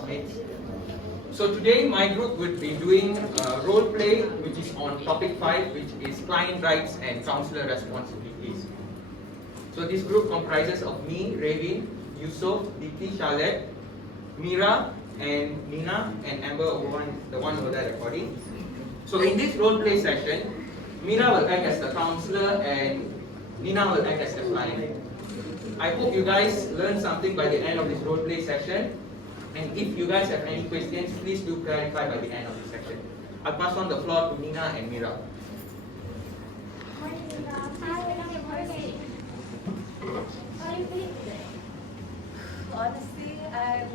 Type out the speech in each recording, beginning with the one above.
classmates. So today my group would be doing role play, which is on topic 5, which is client rights and counselor responsibilities. So this group comprises of me, Ravin, Yusuf, Diti, Charlotte, Mira, and Nina, and Amber, the one over there recording. So in this role play session, Mira will act as the counselor and Nina will act as the client. I hope you guys learn something by the end of this role play session. And if you guys have any questions, please do clarify by the end of this section. I'll pass on the floor to Nina and Mira. Morning, Nina. Hi, morning. How are you feeling today? Honestly, I'm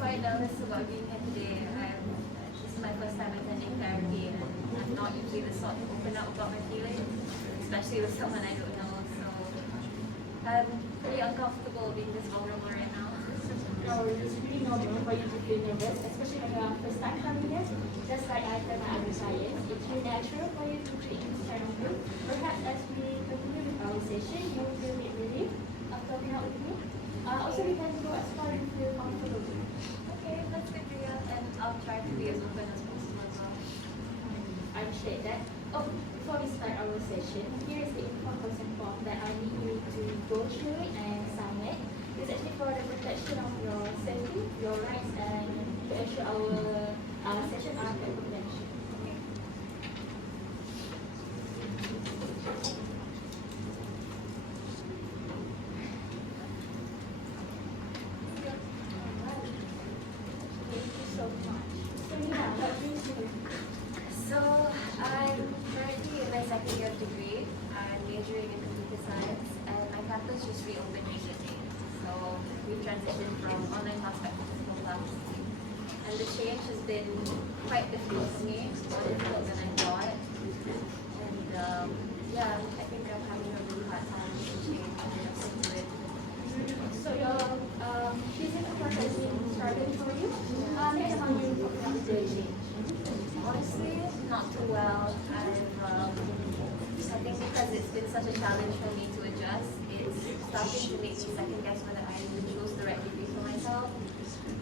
quite nervous about being here today. This is my first time attending therapy, and I'm not usually the sort to open up about my feelings, especially with someone I don't know. So I'm pretty uncomfortable being this vulnerable right now. No, it's really normal for you to feel nervous, especially when you're first time coming here. Just like I tell my other clients, it's really natural for you to treat this kind of group. Perhaps as we continue with our session, you will feel a bit relief after talking out with me. Also, we can go as far as you feel comfortable with. Okay, that's good to hear, and I'll try to be as open as possible as well. I appreciate that. Oh, before we start our session, here is the informed consent form that I need you to go through it and sign it. It's actually for the protection of your safety, your rights, and to ensure our session are kept confidential. Okay. Thank you so much. So yeah, what brings you here? So I'm currently in my second year of degree. I'm majoring in computer science, and my campus just reopened recently. So we've transitioned from online class back to physical class. And the change has been quite difficult for me, more difficult than I thought. And yeah, I think I'm having a really hard time with the change and adjusting to it. So your physical class has been struggling for you? How you coping up with the change? Honestly, not too well. I think because it's been such a challenge for me to adjust, it's starting to make me second guess whether I even chose the right degree for myself.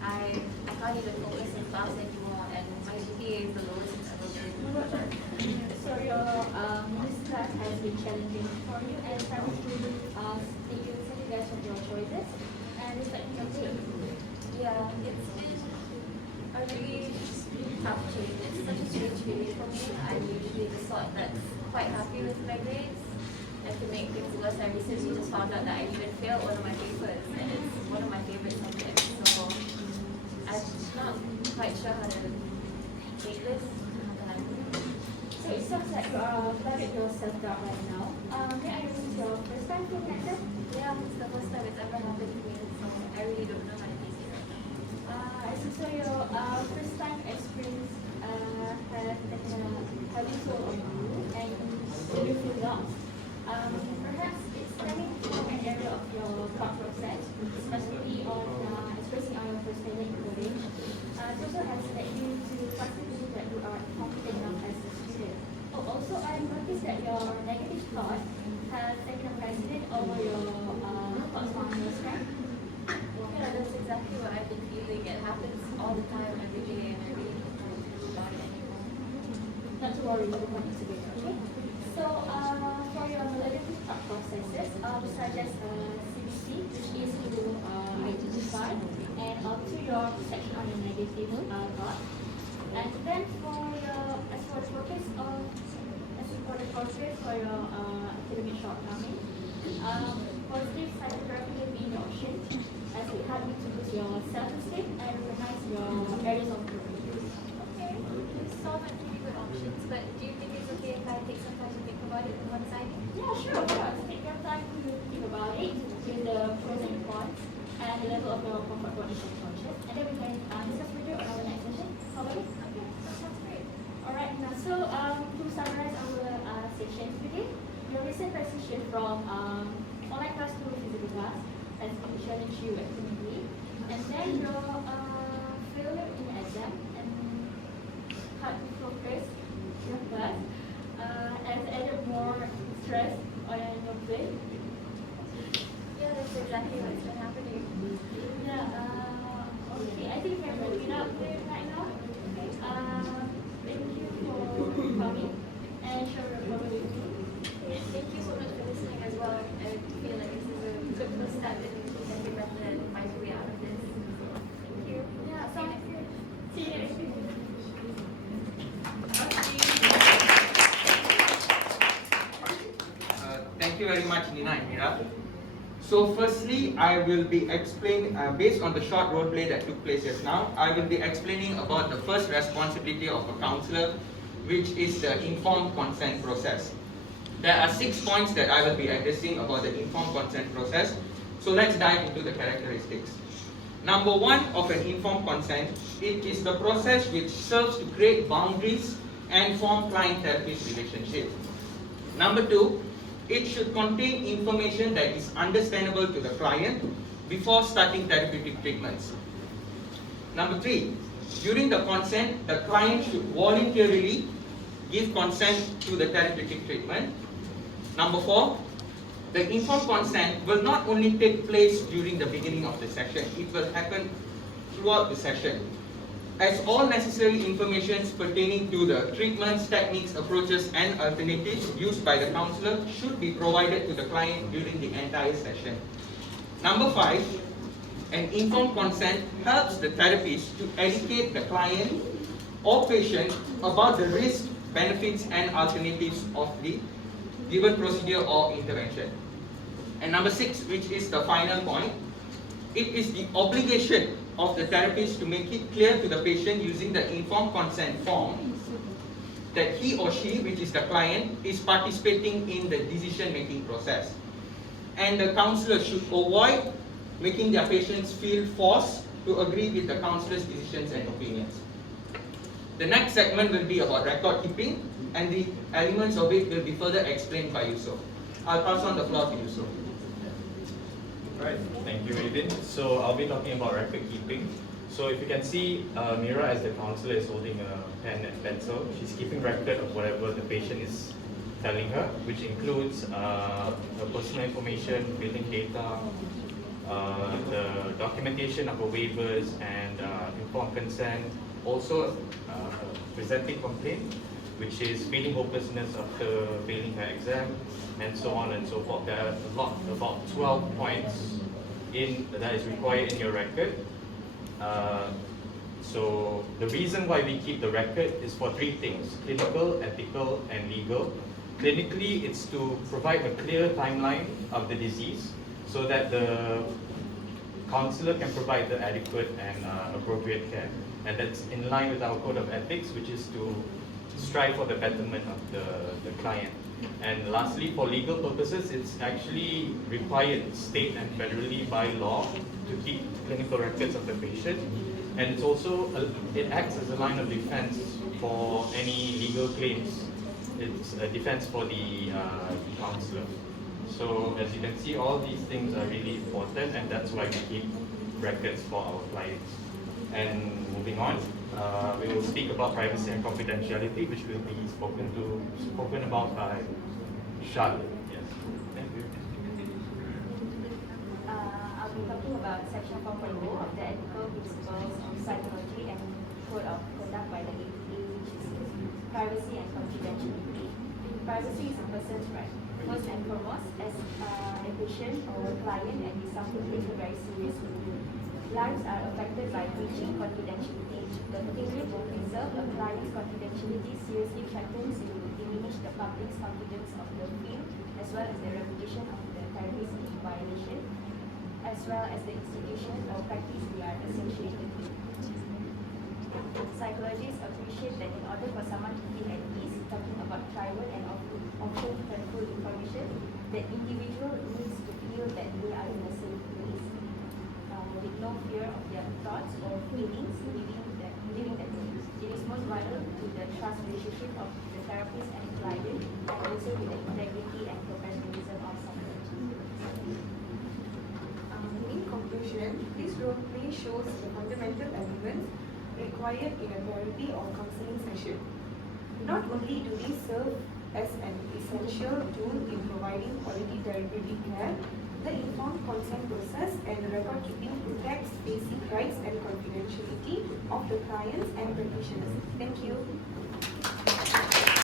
I can't even focus in class anymore, and my GPA is the lowest it's ever been. So your this class has been challenging for you and trying to make you second guess of your choices and reflecting your take. Yeah, it's been a really tough change. It's such a strange period for me. I'm usually the sort that's quite happy with my grades. And to make things worse, I recently just found out that I even failed one of my papers, and it's one of my favorite subjects. So I'm not quite sure how to take this. So it sounds like you are flooded your self-doubt right now. May I know your first time feeling like that? Yeah, it's the first time it's ever happened to me, so I really don't know how to take it right now. I see. So your first time experience has having toll on you and you feel lost. Perhaps it's stemming from an area of your thought process, especially on expressing on your first feeling in college. It also has led you to possibly believe that you are confident enough as a student. Oh, also, I noticed that your negative thoughts have taken precedent over your thoughts on your strength. Yeah, that's exactly what I've been feeling. It happens all the time, every day, and I really don't know about it anymore. Not to worry, you don't need to be okay. So, for your validative thought processes, we suggest CBC, which is to identify and to your perception on your negative thought. And then as for the focus for your academic shortcoming, positive psychotherapy will be an option as it helps you to boost your self-esteem and recognize your areas of improvement. Okay, so many really good options, but do you think it's okay if I take some time to think about it before deciding? Yeah, sure, of course. Take your time to think about it, with the pros and cons, and the level of your comfort condition conscious, and then we can discuss further on our next session. How about it? Okay, that sounds great. Alright, now so to summarize our session today, your recent transition from online class to physical class has been challenged you academically, and then your failure in the exam and hard to focus in your class has added more stress on your plate. Yeah, that's exactly what's been happening. Yeah, okay, I think we have very much, Nina and Mira. So firstly, I will be explaining, based on the short role play that took place just now, I will be explaining about the first responsibility of a counsellor, which is the informed consent process. There are 6 points that I will be addressing about the informed consent process. So let's dive into the characteristics. Number 1 of an informed consent, it is the process which serves to create boundaries and form client-therapist relationship. Number 2, it should contain information that is understandable to the client before starting therapeutic treatments. Number 3, during the consent, the client should voluntarily give consent to the therapeutic treatment. Number 4, the informed consent will not only take place during the beginning of the session, it will happen throughout the session, as all necessary information pertaining to the treatments, techniques, approaches and alternatives used by the counsellor should be provided to the client during the entire session. Number 5, an informed consent helps the therapist to educate the client or patient about the risks, benefits and alternatives of the given procedure or intervention. And number 6, which is the final point, it is the obligation of the therapist to make it clear to the patient using the informed consent form that he or she, which is the client, is participating in the decision-making process. And the counsellor should avoid making their patients feel forced to agree with the counsellor's decisions and opinions. The next segment will be about record keeping, and the elements of it will be further explained by Yusuf. I'll pass on the floor to Yusuf. Right, thank you, Aiden. So I'll be talking about record keeping. So if you can see, Mira as the counsellor is holding a pen and pencil. She's keeping record of whatever the patient is telling her, which includes her personal information, billing data, the documentation of her waivers and informed consent, also presenting complaint, which is feeling hopelessness after failing her exam, and so on and so forth. There are a lot, about 12 points that is required in your record. So the reason why we keep the record is for 3 things: clinical, ethical, and legal. Clinically, it's to provide a clear timeline of the disease so that the counsellor can provide the adequate and appropriate care. And that's in line with our code of ethics, which is to strive for the betterment of the client. And lastly, for legal purposes, it's actually required state and federally by law to keep clinical records of the patient. And it's also, it acts as a line of defense for any legal claims. It's a defense for the counsellor. So as you can see, all these things are really important, and that's why we keep records for our clients. And moving on, we will speak about privacy and confidentiality, which will be spoken about by Charlotte. Yes. Thank you. I'll be talking about Section 4.0 of the Ethical Principles of Psychology and Code of Conduct by the APA, which is privacy and confidentiality. Privacy is a person's right. First and foremost, as a patient or a client, and is something taken very seriously. Lives are affected by breaching confidentiality. The failure to preserve a client's confidentiality seriously threatens to diminish the public's confidence of the field, as well as the reputation of the therapist in violation, as well as the institution or practice they are associated with. Psychologists appreciate that in order for someone to feel at ease talking about private and often hurtful information, the individual needs to feel that they are in a safe place, with no fear of their thoughts or feelings living that way. It is most vital to the trust relationship of the therapist and client, and also to the integrity and professionalism of psychology. In conclusion, this role play shows the fundamental elements required in a therapy or counseling session. Not only do they serve as an essential tool in providing quality therapeutic care, the informed consent process and record keeping protects basic rights and confidentiality of the clients and practitioners. Thank you.